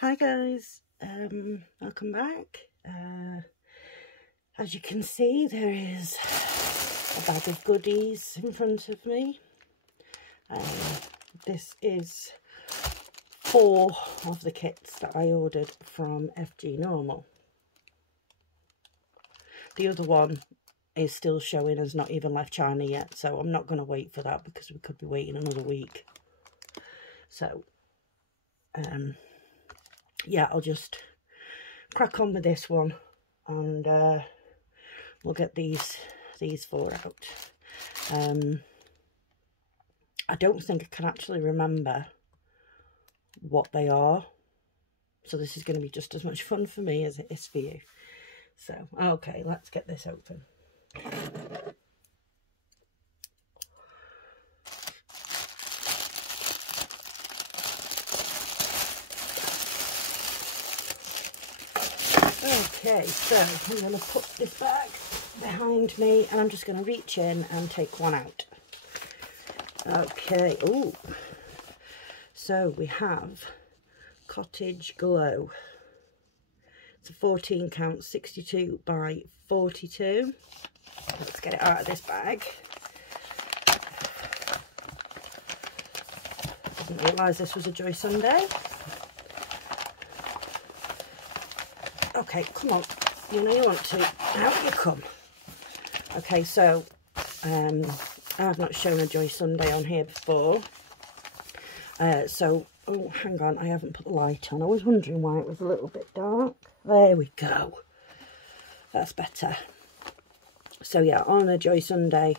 Hi guys, welcome back. As you can see, there is a bag of goodies in front of me. This is 4 of the kits that I ordered from FGnormal. The other one is still showing as not even left China yet, so I'm not going to wait for that because we could be waiting another week. So, yeah, I'll just crack on with this one, and we'll get these 4 out. I don't think I can actually remember what they are, so this is going to be just as much fun for me as it is for you. So, okay, let's get this open. Okay, so I'm going to put this bag behind me and I'm just going to reach in and take one out. Okay, ooh. So we have Cottage Glow. It's a 14 count 62 by 42. Let's get it out of this bag. Didn't realise this was a Joy Sunday. Okay, come on. You know you want to. Out you come. Okay, so I've not shown a Joy Sunday on here before. Oh, hang on, I haven't put the light on. I was wondering why it was a little bit dark. There we go. That's better. So yeah, on a Joy Sunday,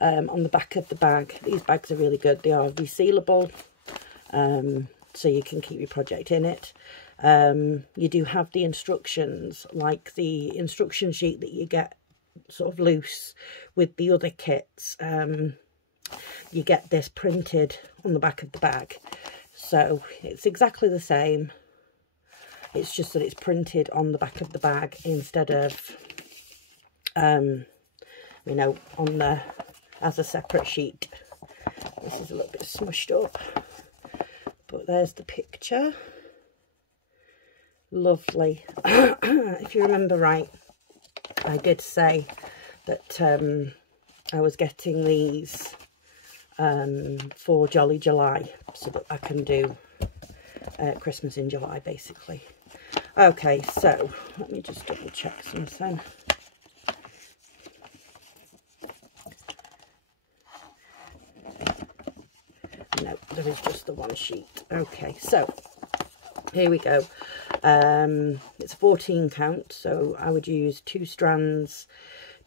on the back of the bag, these bags are really good. They are resealable, so you can keep your project in it. You do have the instructions, like the instruction sheet that you get sort of loose with the other kits. You get this printed on the back of the bag, so it's exactly the same. It's just that it's printed on the back of the bag instead of you know, on the as a separate sheet. This is a little bit smushed up, but there's the picture. Lovely. If you remember right, I did say that I was getting these for Jolly July, so that I can do Christmas in July, basically. Okay, so let me just double check something. No, there is just the one sheet. Okay, so here we go. It's a 14 count, so I would use 2 strands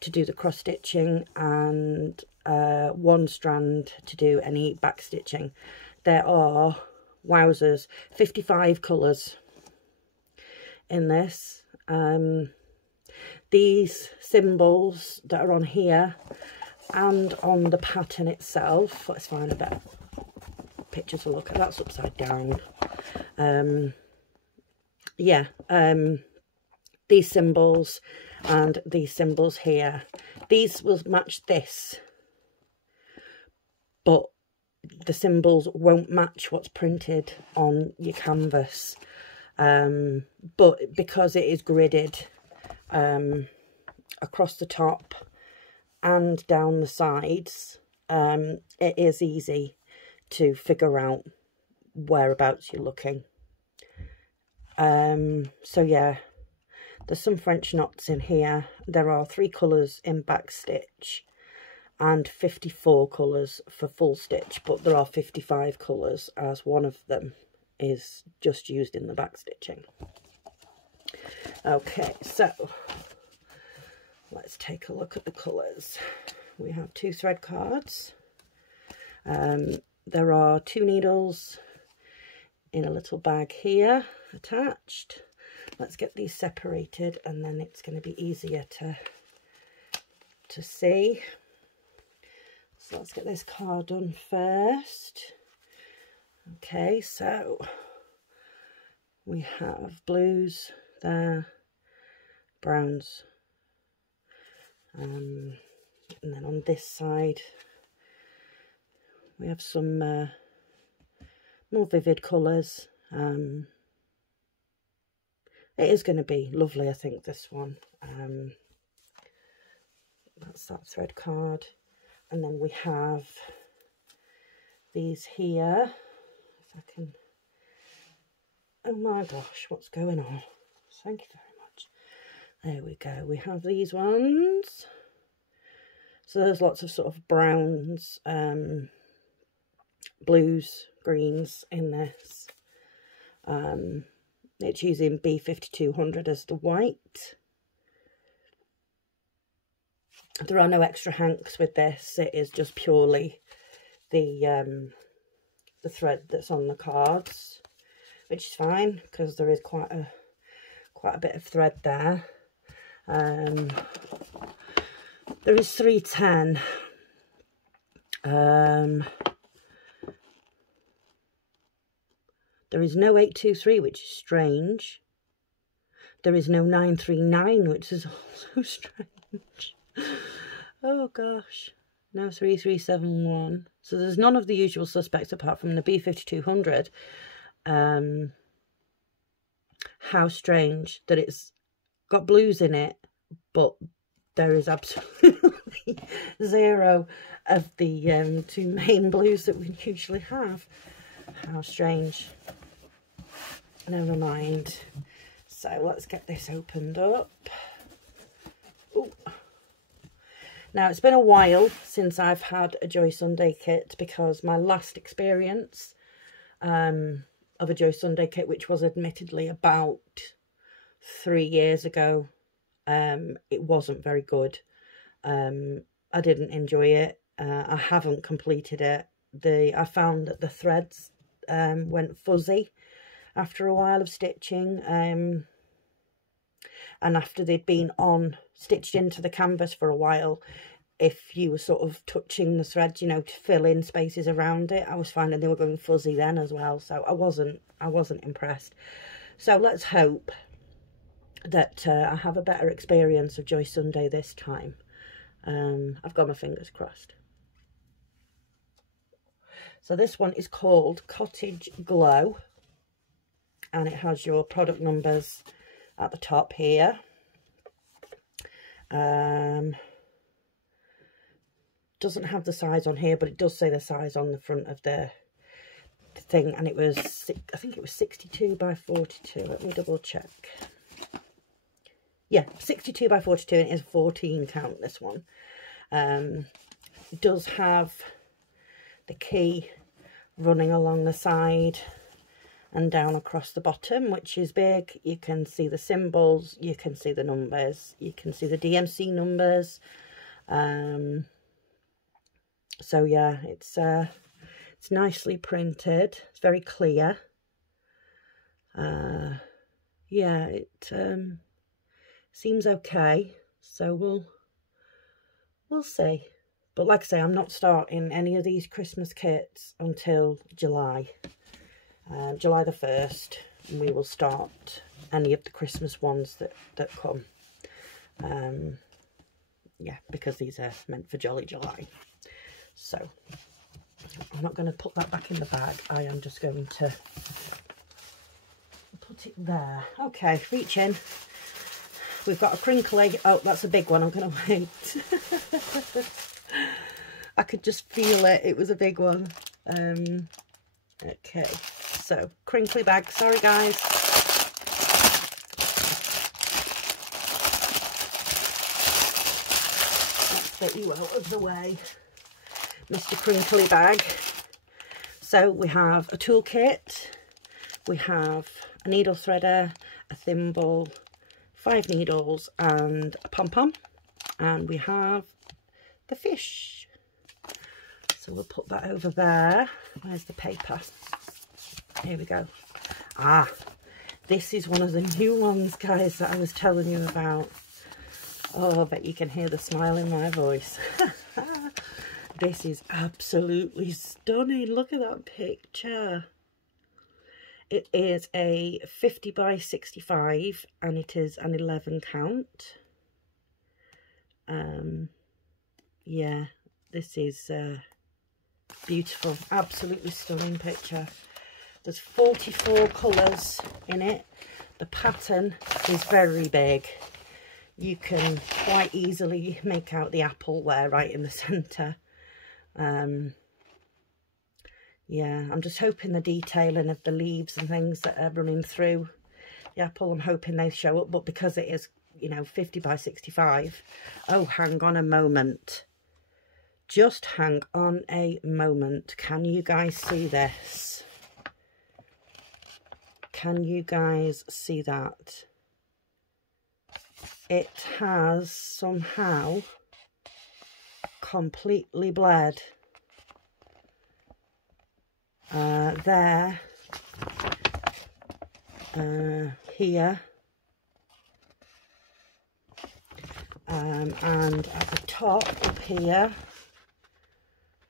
to do the cross stitching and 1 strand to do any back stitching. There are, wowzers, 55 colours in this. These symbols that are on here and on the pattern itself, let's find a better picture to look at. That's upside down. Yeah, these symbols and these symbols here, these will match this, but the symbols won't match what's printed on your canvas. But because it is gridded across the top and down the sides, it is easy to figure out whereabouts you're looking. So yeah, there's some French knots in here. There are 3 colours in back stitch and 54 colours for full stitch, but there are 55 colours as one of them is just used in the back stitching. Okay, so let's take a look at the colours. We have 2 thread cards. There are 2 needles in a little bag here attached. Let's get these separated and then it's going to be easier to see. So let's get this card done first. Okay, so we have blues there, browns, and then on this side we have some more vivid colours. It is going to be lovely, I think, this one. That's that thread card. And then we have these here. If I can... Oh my gosh, what's going on? Thank you very much. There we go. We have these ones. So there's lots of sort of browns, blues, greens in this. It's using B5200 as the white. There are no extra hanks with this. It is just purely the thread that's on the cards, which is fine because there is quite a bit of thread there. There is 310. There is no 823, which is strange. There is no 939, which is also strange. Oh gosh. No 3371. So there's none of the usual suspects apart from the B5200. How strange that it's got blues in it, but there is absolutely zero of the two main blues that we usually have. How strange. Never mind. So let's get this opened up. Ooh. Now, it's been a while since I've had a Joy Sunday kit because my last experience of a Joy Sunday kit, which was admittedly about 3 years ago, it wasn't very good. I didn't enjoy it. I haven't completed it. I found that the threads went fuzzy after a while of stitching, and after they'd been stitched into the canvas for a while, if you were sort of touching the threads, you know, to fill in spaces around it, I was finding they were going fuzzy then as well. So I wasn't impressed. So let's hope that I have a better experience of Joy Sunday this time. I've got my fingers crossed. So this one is called Cottage Glow, and it has your product numbers at the top here. Doesn't have the size on here, but it does say the size on the front of the thing, and it was, I think it was 62 by 42. Let me double check. Yeah, 62 by 42, and it is 14 count, this one. It does have the key running along the side and down across the bottom, which is big. You can see the symbols, you can see the numbers, you can see the DMC numbers. So yeah, it's nicely printed. It's very clear. Yeah, it seems okay. So we'll see. But like I say, I'm not starting any of these Christmas kits until July. July the 1st, and we will start any of the Christmas ones that come. Yeah, because these are meant for Jolly July. So I'm not going to put that back in the bag. I am just going to put it there. Okay, reach in. We've got a crinkly. Oh, that's a big one. I'm going to wait. I could just feel it. It was a big one. Okay, so crinkly bag. Sorry, guys. Let's get you out of the way, Mr. Crinkly Bag. So we have a toolkit. We have a needle threader, a thimble, 5 needles, and a pom-pom. And we have the fish. So we'll put that over there. Where's the paper? Here we go. Ah, this is one of the new ones, guys, that I was telling you about. Oh, I bet you can hear the smile in my voice. This is absolutely stunning. Look at that picture. It is a 50 by 65, and it is an 11 count. Yeah, this is beautiful, absolutely stunning picture. There's 44 colours in it. the pattern is very big. You can quite easily make out the apple there right in the centre. Yeah, I'm just hoping the detailing of the leaves and things that are running through the apple, I'm hoping they show up, but because it is, you know, 50 by 65. Oh, hang on a moment. Just hang on a moment. Can you guys see this? Can you guys see that? It has somehow completely bled. There. Here. And at the top up here,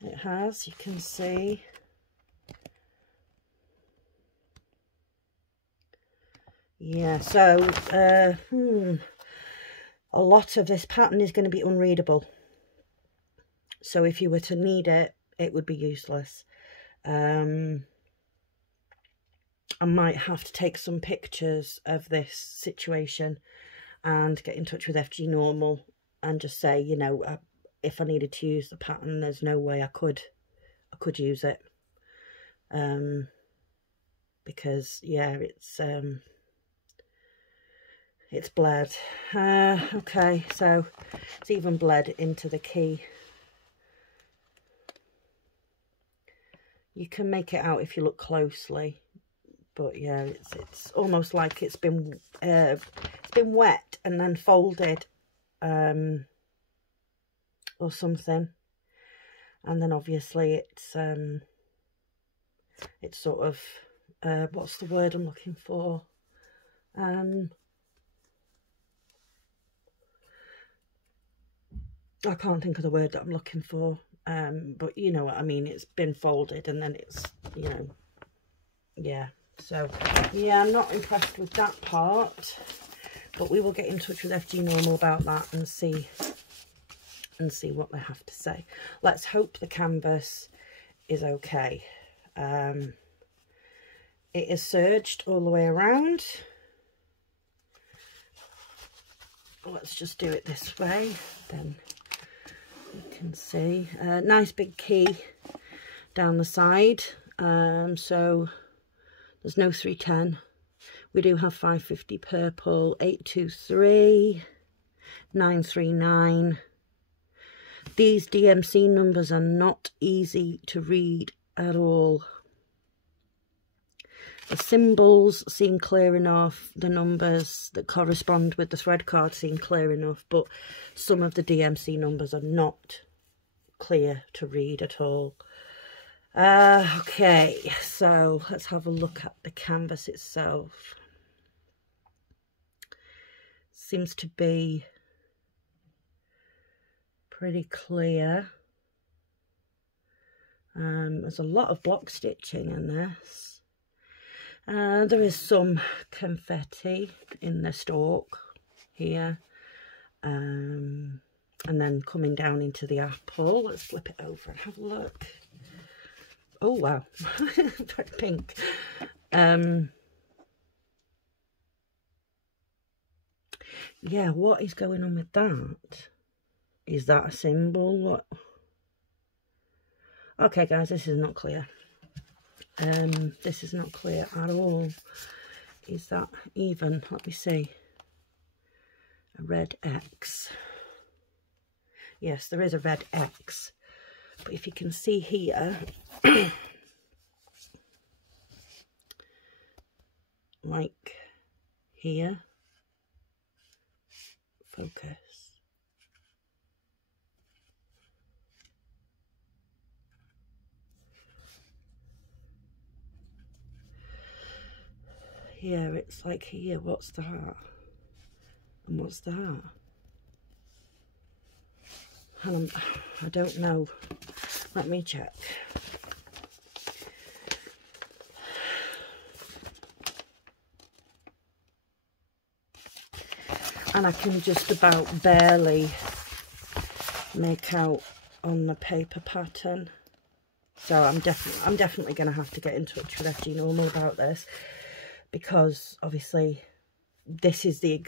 it has, you can see. Yeah, so a lot of this pattern is going to be unreadable. So if you were to need it, it would be useless. I might have to take some pictures of this situation and get in touch with FGnormal and just say, you know, if I needed to use the pattern, there's no way I could use it. Because yeah, it's bled. Okay, so it's even bled into the key. You can make it out if you look closely, but yeah, it's almost like it's been wet and then folded, or something, and then obviously it's sort of what's the word I'm looking for? I can't think of the word that I'm looking for, but you know what I mean. It's been folded and then it's, you know, yeah. So yeah, I'm not impressed with that part, but we will get in touch with FGnormal about that and see what they have to say. Let's hope the canvas is okay. It is serged all the way around. Let's just do it this way, then you can see. Nice big key down the side. So there's no 310. We do have 550 purple, 823, 939. These DMC numbers are not easy to read at all. The symbols seem clear enough, the numbers that correspond with the thread card seem clear enough, but some of the DMC numbers are not clear to read at all. Okay, so let's have a look at the canvas itself. Seems to be pretty clear. There's a lot of block stitching in this. There is some confetti in the stalk here, and then coming down into the apple. Let's flip it over and have a look. Oh wow, very pink. Yeah, what is going on with that? Is that a symbol? What? Okay guys, this is not clear. This is not clear at all. Is that even? Let me see. A red X. Yes, there is a red X. But if you can see here, like here, focus. Yeah, it's like here. What's that? And what's that? I don't know. Let me check. And I can just about barely make out on the paper pattern. So I'm definitely going to have to get in touch with FGnormal about this, because obviously this is the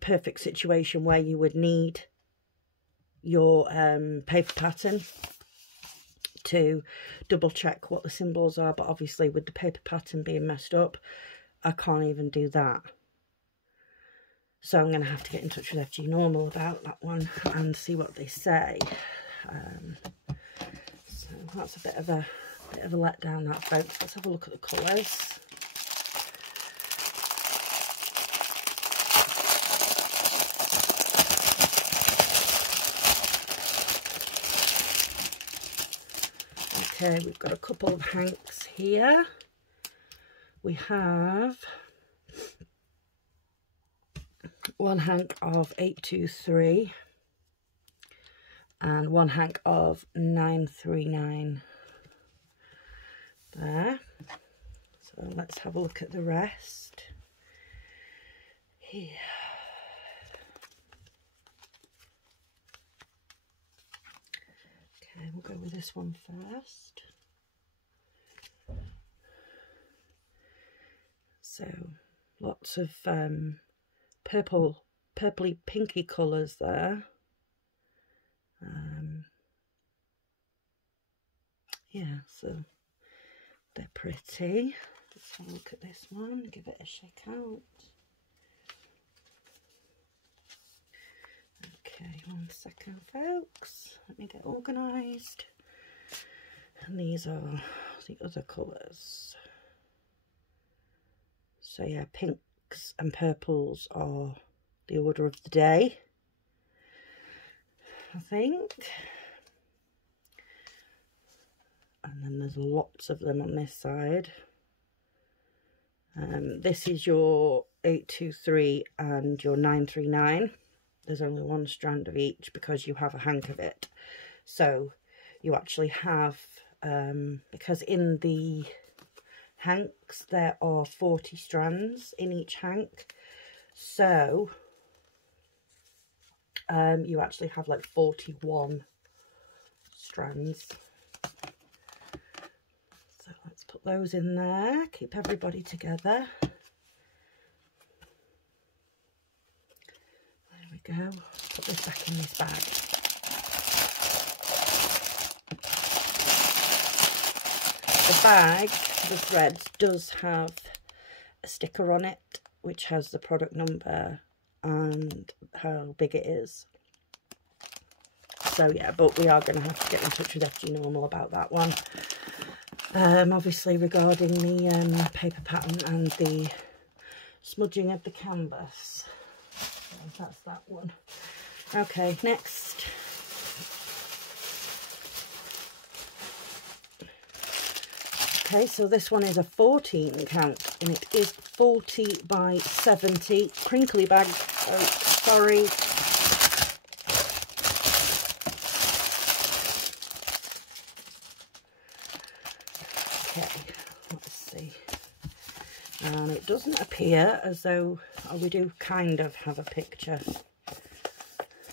perfect situation where you would need your paper pattern to double check what the symbols are, but obviously with the paper pattern being messed up, I can't even do that. So I'm going to have to get in touch with FGnormal about that one and see what they say. So that's a bit of a letdown, that, folks. Let's have a look at the colours. Okay, we've got a couple of hanks here. We have one hank of 823 and one hank of 939 there. So let's have a look at the rest here. Okay, we'll go with this one first. So lots of purpley pinky colours there. Yeah, so they're pretty. Let's have a look at this one, give it a shake out. Okay, 1 second, folks. Let me get organised. And these are the other colours. So yeah, pinks and purples are the order of the day, I think. And then there's lots of them on this side. This is your 823 and your 939. There's only one strand of each because you have a hank of it. So you actually have, because in the hanks there are 40 strands in each hank. So you actually have like 41 strands. So let's put those in there, keep everybody together. There we go. Put this back in this bag. The bag, the threads, does have a sticker on it which has the product number and how big it is. So yeah, but we are going to have to get in touch with FGnormal about that one. Obviously regarding the paper pattern and the smudging of the canvas. So that's that one. Okay, next. Okay, so this one is a 14 count and it is 40 by 70 crinkly bag. Oh, sorry. Okay, let's see. And it doesn't appear as though, oh, we do kind of have a picture.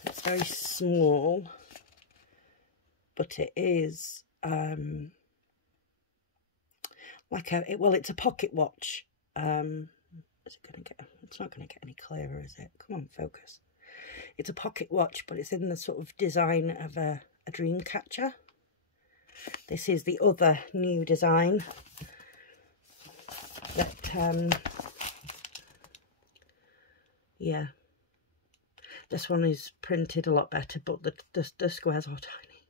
It's very small, but it is like a, well, it's a pocket watch. Is it going to get, it's not going to get any clearer, is it? Come on, focus. It's a pocket watch, but it's in the sort of design of a Dreamcatcher. This is the other new design that, yeah, this one is printed a lot better, but the squares are tiny.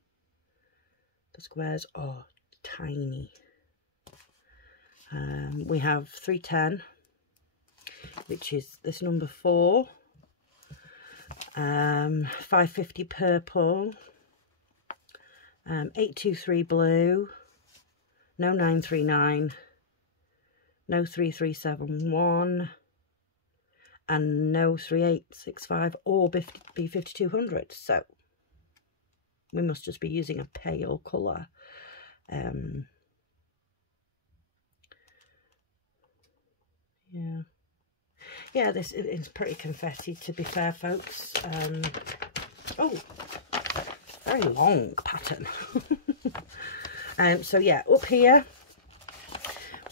The squares are tiny. We have 310, which is this number 4, 550 purple, 823 blue, no 939, no 3371, and no 3865 or B5200. So we must just be using a pale colour. Yeah, this is pretty confetti, to be fair, folks. Oh, very long pattern. So yeah, up here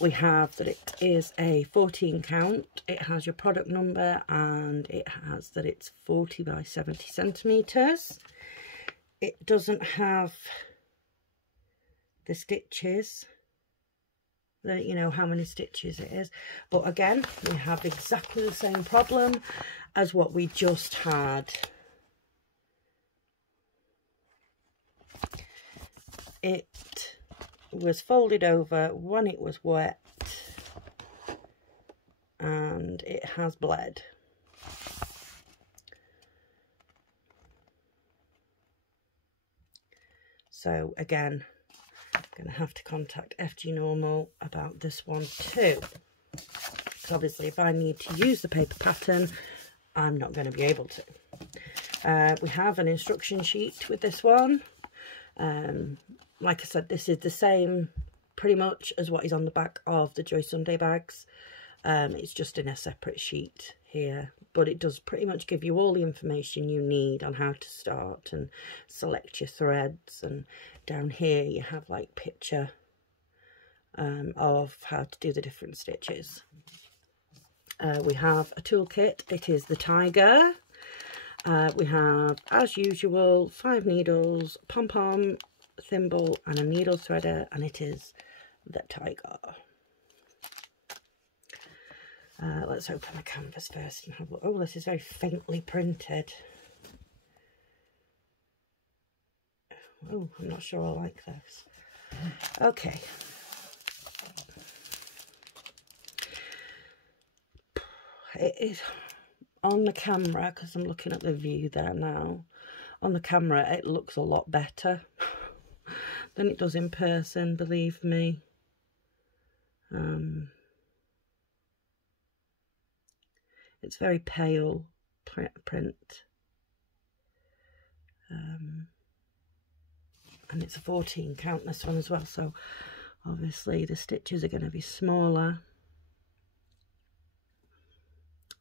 we have that it is a 14 count. It has your product number, and it has that it's 40 by 70 centimetres. It doesn't have the stitches, you know, how many stitches it is. But again, we have exactly the same problem as what we just had. It was folded over when it was wet, and it has bled. So again, I'm going to have to contact FGnormal about this one too. Because obviously if I need to use the paper pattern, I'm not going to be able to. We have an instruction sheet with this one. Like I said, this is the same pretty much as what is on the back of the Joy Sunday bags. It's just in a separate sheet here, but it does pretty much give you all the information you need on how to start and select your threads. And down here you have like picture of how to do the different stitches. We have a toolkit. It is the Tiger. We have, as usual, 5 needles, pom-pom, thimble and a needle threader, and it is the Tiger. Let's open the canvas first and have a look. Oh, this is very faintly printed. Oh, I'm not sure I like this. Okay. It is on the camera, because I'm looking at the view there now. On the camera, it looks a lot better than it does in person, believe me. It's very pale print. And it's a 14 count, this one as well, so obviously the stitches are going to be smaller.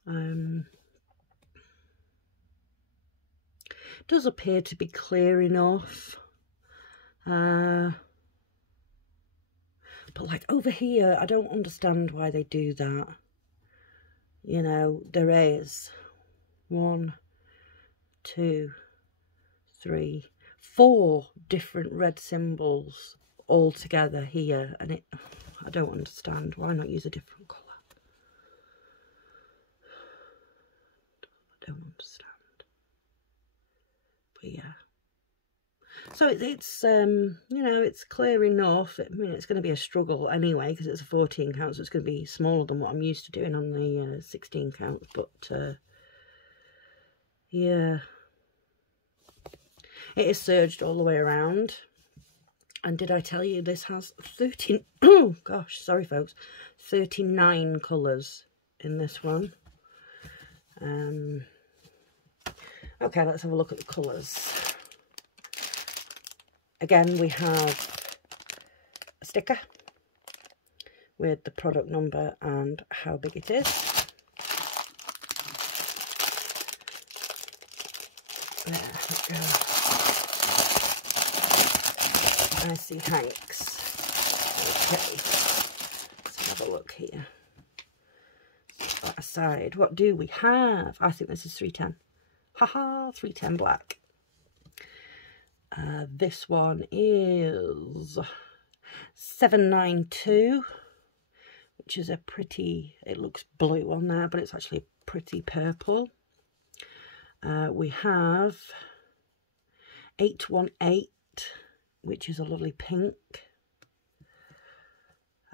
It does appear to be clear enough. But like over here, I don't understand why they do that. You know, there is 1, 2, 3, 4 different red symbols all together here, and I don't understand. Why not use a different colour? I don't understand. But yeah. So it's you know, it's clear enough. I mean, it's going to be a struggle anyway, because it's a 14 count, so it's going to be smaller than what I'm used to doing on the 16 counts. But yeah, it is serged all the way around. And did I tell you this has 13? Oh gosh, sorry folks, 39 colours in this one. Okay, let's have a look at the colours. Again, we have a sticker with the product number and how big it is. There we go. I see Hanks. Okay, let's have a look here. Set that aside. What do we have? I think this is 310. Haha, 310 black. This one is 792, which is a pretty, it looks blue on there, but it's actually a pretty purple. We have 818, which is a lovely pink.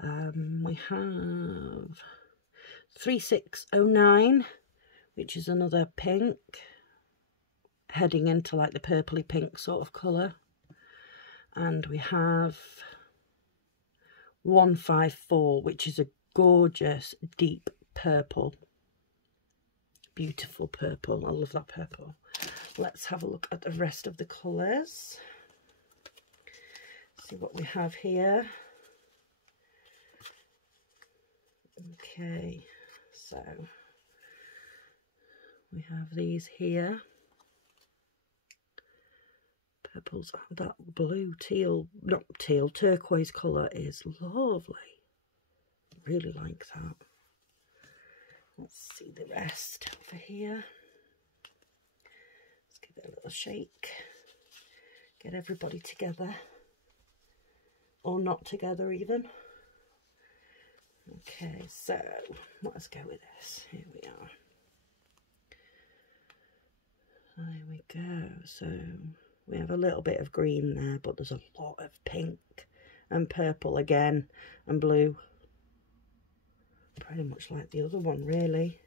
We have 3609, which is another pink, heading into like the purpley pink sort of colour. And we have 154, which is a gorgeous deep purple. Beautiful purple. I love that purple. Let's have a look at the rest of the colours. See what we have here. Okay, so we have these here. Purples, that blue, teal, not teal, turquoise colour is lovely. really like that. Let's see the rest over here. Let's give it a little shake. Get everybody together. Or not together even. Okay, so let's go with this. Here we are. There we go. So we have a little bit of green there, but there's a lot of pink and purple again and blue. Pretty much like the other one, really.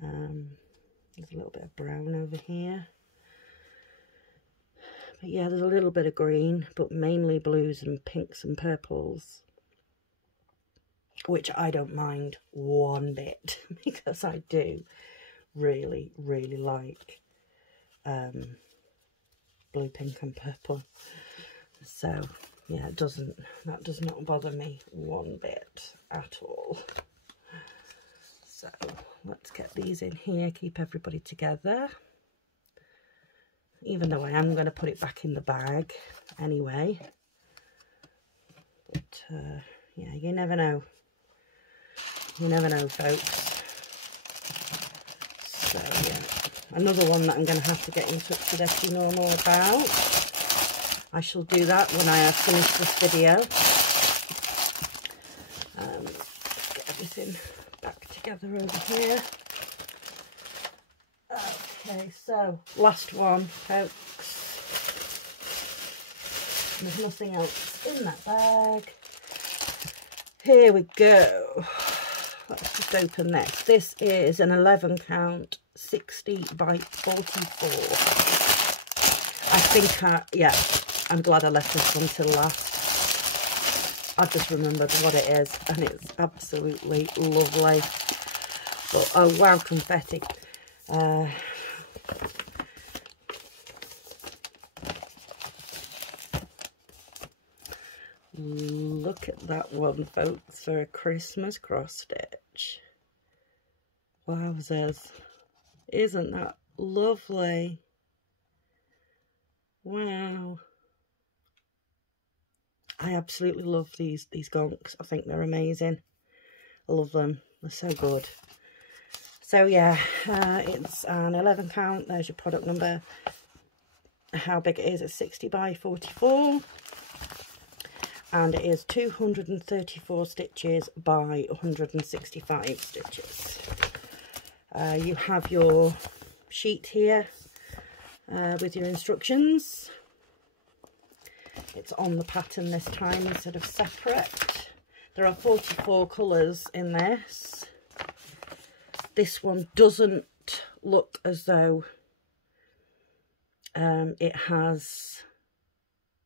There's a little bit of brown over here. But yeah, there's a little bit of green, but mainly blues and pinks and purples, which I don't mind one bit because I do really, really like blue, pink and purple. So yeah, that does not bother me one bit at all. So let's get these in here, keep everybody together. Even though I am going to put it back in the bag anyway. But yeah, you never know. You never know, folks. So yeah, another one that I'm going to have to get in touch with FGnormal about. I shall do that when I have finished this video. Let's get everything back together over here. Okay, so last one, folks. There's nothing else in that bag. Here we go. Let's just open this. This is an 11 count 60 by 44. I think yeah, I'm glad I left this one till last. I've just remembered what it is and it's absolutely lovely. But oh wow, confetti. Look at that one, folks, for a Christmas cross stitch. Wowzers. Isn't that lovely? Wow. I absolutely love these gonks. I think they're amazing. I love them. They're so good. So yeah, it's an 11 count. There's your product number. How big it is, it's 60 by 44. And it is 234 stitches by 165 stitches. You have your sheet here with your instructions. It's on the pattern this time instead of separate. There are 44 colours in this. This one doesn't look as though it has,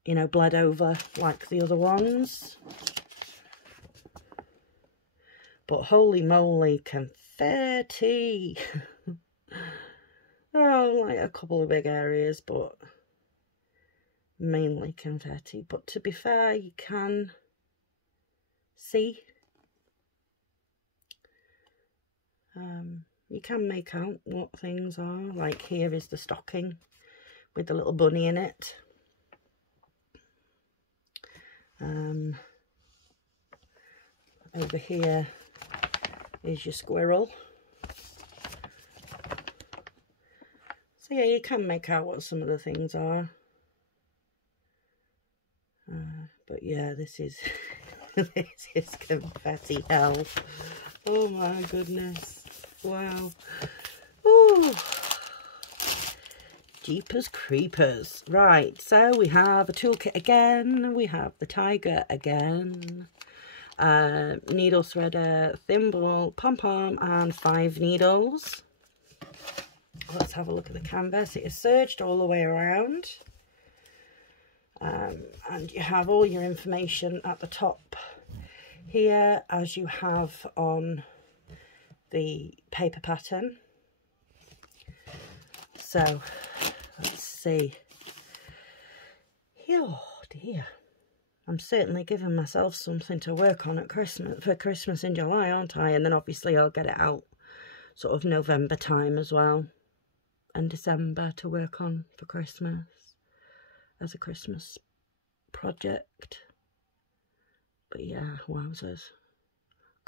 you know, bled over like the other ones. But holy moly, confetti. Oh, like a couple of big areas, but mainly confetti. But to be fair, you can see. You can make out what things are. Like here is the stocking with the little bunny in it. Over here is your squirrel. So yeah, you can make out what some of the things are. But yeah, this is this is confetti hell. Oh my goodness. Wow. Ooh. Jeepers creepers. Right, so we have a toolkit again. We have the tiger again. Needle threader, thimble, pom-pom, and 5 needles. Let's have a look at the canvas. It is serged all the way around. And you have all your information at the top here, as you have on the paper pattern. So let's see. Oh dear, I'm certainly giving myself something to work on at Christmas, for Christmas in July, aren't I? And then obviously I'll get it out sort of November time as well, and December to work on for Christmas as a Christmas project. But yeah, wowzers.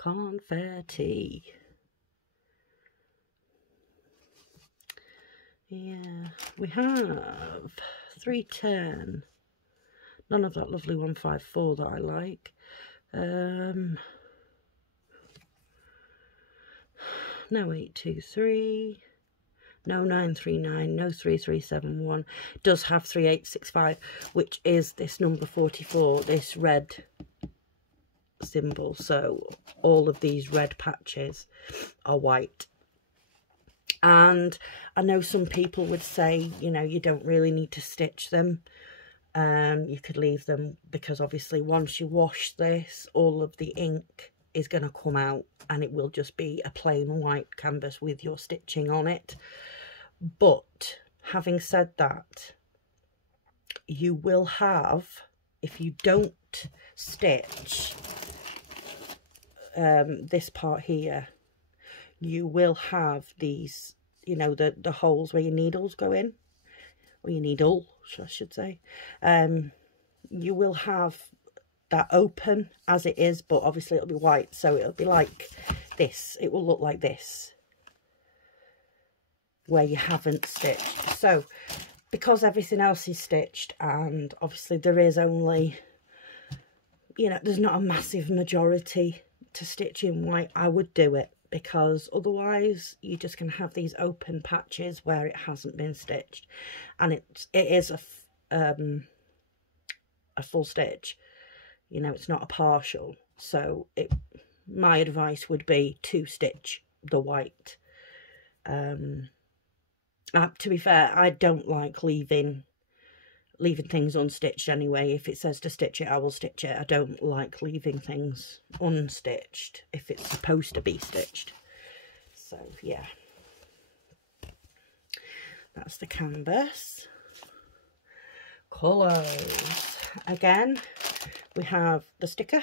Confetti. Yeah, we have 310. None of that lovely 154 that I like. No 823. No 939, no 3371. Does have 3865, which is this number 44, this red symbol. So all of these red patches are white. And I know some people would say, you know, you don't really need to stitch them. You could leave them, because obviously once you wash this, all of the ink is going to come out and it will just be a plain white canvas with your stitching on it. But having said that, you will have, if you don't stitch this part here, you will have these, you know, the holes where your needles go in, or your needle, I should say. You will have that open as it is, but obviously it'll be white, so it'll be like this. It will look like this, where you haven't stitched. So because everything else is stitched, and obviously there is only, you know, there's not a massive majority to stitch in white, I would do it, because otherwise you're just going to have these open patches where it hasn't been stitched, and it is a full stitch, you know, it's not a partial. So my advice would be to stitch the white. To be fair, I don't like leaving things unstitched anyway. If it says to stitch it, I will stitch it. I don't like leaving things unstitched if it's supposed to be stitched. So yeah, that's the canvas. Colours. Again, we have the sticker,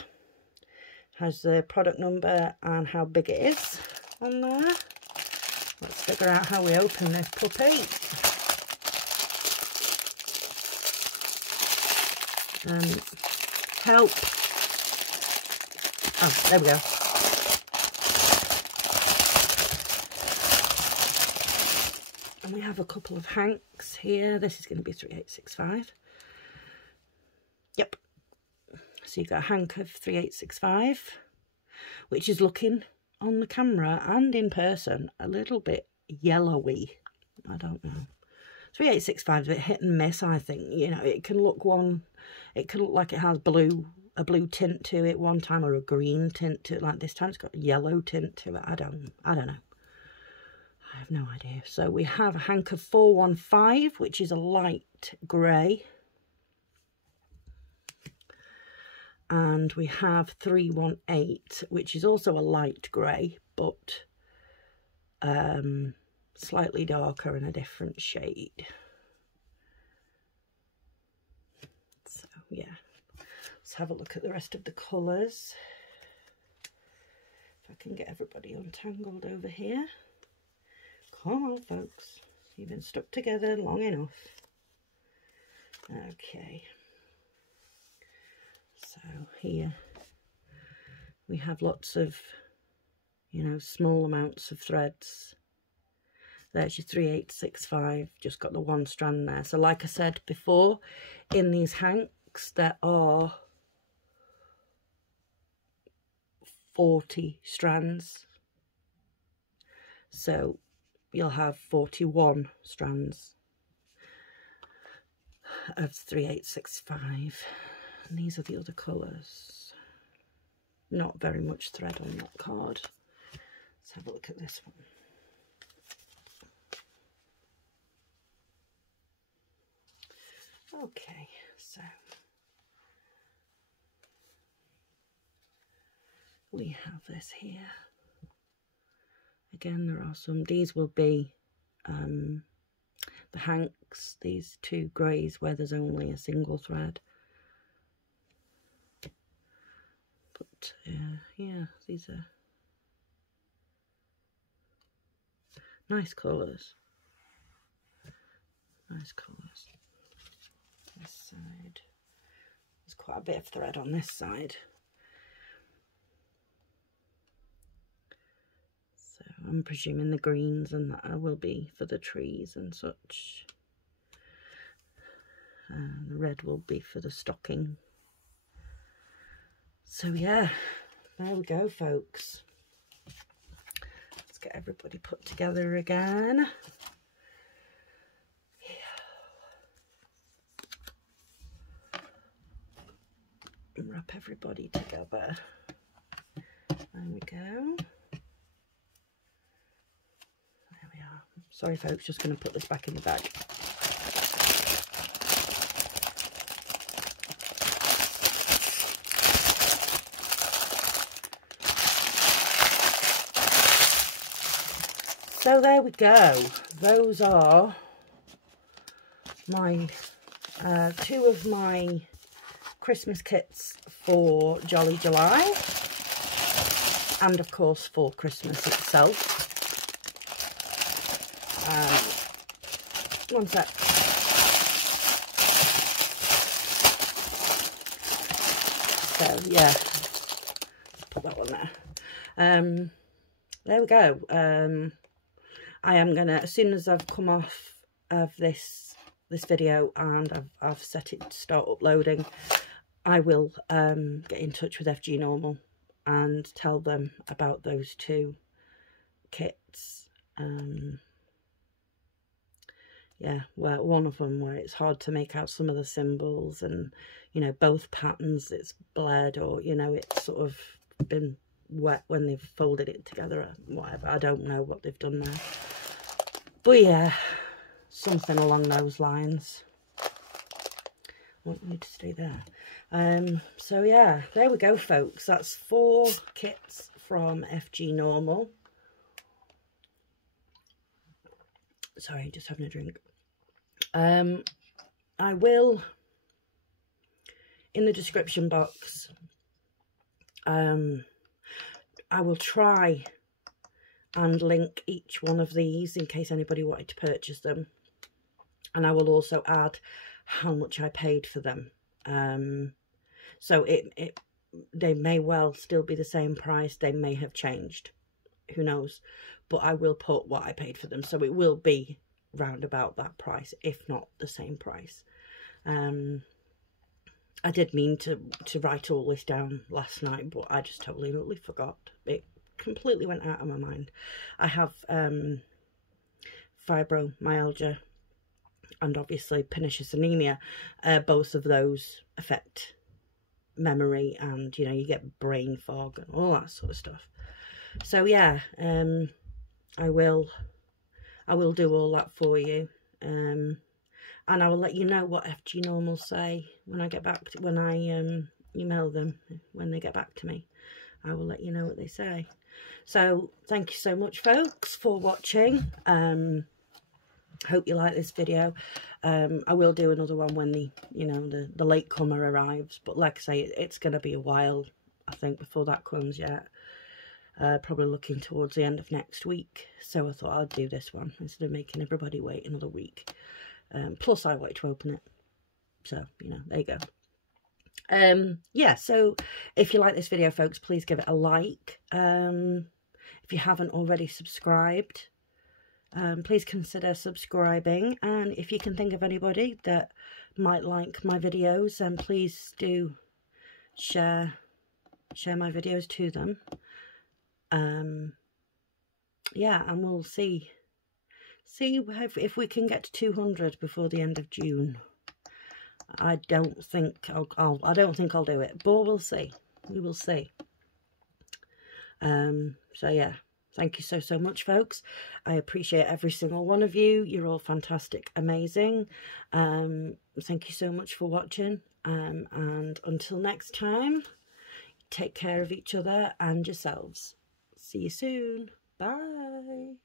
has the product number and how big it is on there. Let's figure out how we open this puppy. Help. Oh, there we go. And we have a couple of hanks here. This is going to be 3865. Yep. So you've got a hank of 3865, which is looking on the camera and in person a little bit yellowy. I don't know. 3865 is a bit hit and miss, I think. You know, it can look like it has a blue tint to it one time, or a green tint to it. Like this time it's got a yellow tint to it. I don't know. I have no idea. So we have a hank of 415, which is a light grey. And we have 318, which is also a light grey, but slightly darker and a different shade. So yeah, let's have a look at the rest of the colours. If I can get everybody untangled over here. Come on, folks, you've been stuck together long enough. Okay. So here we have lots of, you know, small amounts of threads. There's your 3865, just got the one strand there. So like I said before, in these hanks there are 40 strands. So you'll have 41 strands of 3865. And these are the other colours. Not very much thread on that card. Let's have a look at this one. Okay, so we have this here. Again, there are some, these will be the hanks, these two greys where there's only a single thread. But yeah, these are nice colours. Nice colours. This side, there's quite a bit of thread on this side. I'm presuming the greens and that will be for the trees and such. The red will be for the stocking. So yeah, there we go, folks. Let's get everybody put together again. And wrap everybody together. There we go. There we are. Sorry folks, just going to put this back in the bag. So there we go. Those are my two of my Christmas kits for Jolly July, and of course for Christmas itself. One sec. So yeah, put that one there. There we go. I am gonna, as soon as I've come off of this video and I've set it to start uploading, I will get in touch with FGnormal and tell them about those two kits. Yeah, well, one of them where it's hard to make out some of the symbols, and you know, both patterns it's bled, or you know, it's sort of been wet when they've folded it together, whatever. I don't know what they've done there, but yeah, something along those lines. I want you to stay there. So yeah, there we go, folks. That's 4 kits from FGnormal. Sorry, just having a drink. I will, in the description box, I will try and link each one of these in case anybody wanted to purchase them, and I will also add how much I paid for them. So they may well still be the same price, they may have changed, who knows, but I will put what I paid for them, so it will be round about that price, if not the same price. I did mean to write all this down last night, but I just totally forgot. It completely went out of my mind. I have fibromyalgia and obviously pernicious anemia. Both of those affect memory, and you know, you get brain fog and all that sort of stuff. So yeah, I will do all that for you, and I will let you know what FGnormal say when I get back to, when I email them, when they get back to me. I will let you know what they say. So thank you so much, folks, for watching. Hope you like this video. I will do another one when the latecomer arrives, but like I say, it's going to be a while, I think, before that comes yet. Probably looking towards the end of next week, so I thought I'd do this one instead of making everybody wait another week. Plus I wanted to open it, so you know, there you go. Yeah, so if you like this video, folks, please give it a like. If you haven't already subscribed, please consider subscribing, and if you can think of anybody that might like my videos, then please do share my videos to them. Yeah, and we'll see if we can get to 200 before the end of June. I don't think I'll do it, but we'll see. We will see. So yeah, thank you so much, folks. I appreciate every single one of you. You're all fantastic, amazing. Thank you so much for watching. And until next time, take care of each other and yourselves. See you soon. Bye.